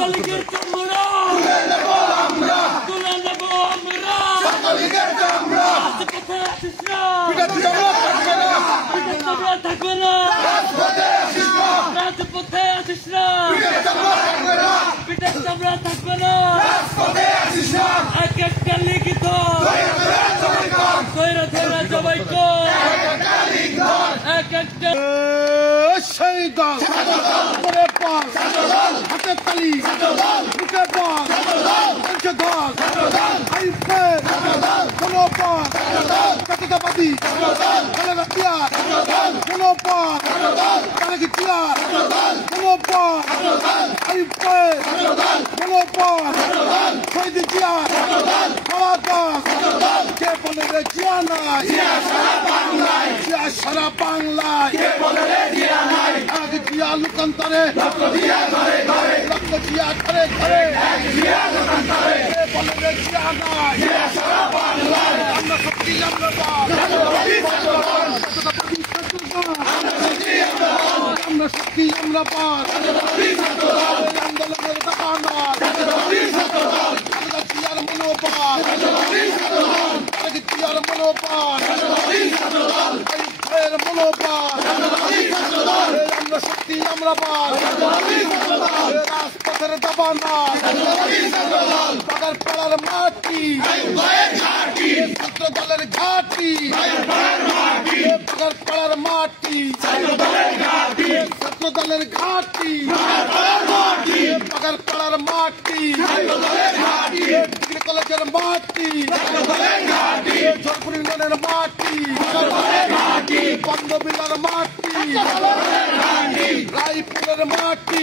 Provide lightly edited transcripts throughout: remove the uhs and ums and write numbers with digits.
ছাত্রলীগের চামড়া তুলে নেব আমরা ছাত্রলীগের চামড়া কোথায় আসিস না চামড়া থাকবে না রাজপথে আসিস না পিঠের চামড়া থাকবে না এক একটা লিখিত ধৈর্য ধৈর্য জবাইকো এক একটা সেই দল করে পল হাতের তালি বুকে বল পঞ্চে দল আইফে কোনো পল জাতীয়তাবাদী কালেগা টিয়ার কোনো পল কালেগি টিয়ার কোনো পল আইফে কোনো পল শহীদি টিয়ার খাওয়া দল কে বলে রে জিয়া নাই জিয়া সারা বাংলায় কে বলে রে জিয়া নাই আগে জিয়া লোকান্তরে লক্ষ জিয়া ঘরে ঘরে লক্ষ জিয়া ঘরে ঘরে জিয়া লোকান্তরে কে বলে রে জিয়া নাই জিয়া সারা বাংলায় আমরা শক্তি আমরা বল আমরা শক্তি আমরা বল আন্দোলনের দাবানল জিয়ার মনোবল জিয়ার মনোবল মনোবল আমরা শক্তি আমরা বল রাজপথের দাবানল বাগার পাড়ার মাটি ছাত্র দলের ঘাটি বাগার পাড়ার মাটি ছাত্র দলের ঘাটি বাগার পাড়ার মাটি ডিগ্রি কলেজের মাটি জয়পুর ইউনিয়নের মাটি বন্ধবিলার মাটি রায়পুরের মাটি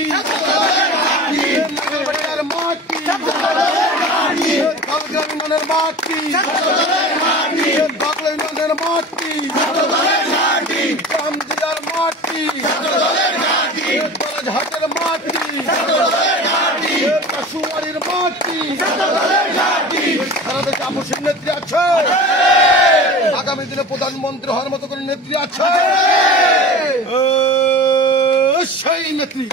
নাগরবাড়িয়ার মাটি জলগ্রাম ইউনিয়নের মাটি বাগলা ইউনিয়নের মাটি জামজিরার মাটি বরাজহাটের মাটি কাশুয়ারির মাটি সারা দেশে আপসের নেত্রী আছে আগামী দিনে প্রধানমন্ত্রী হওয়ার মতো করে নেত্রী আছে সেই নেত্রী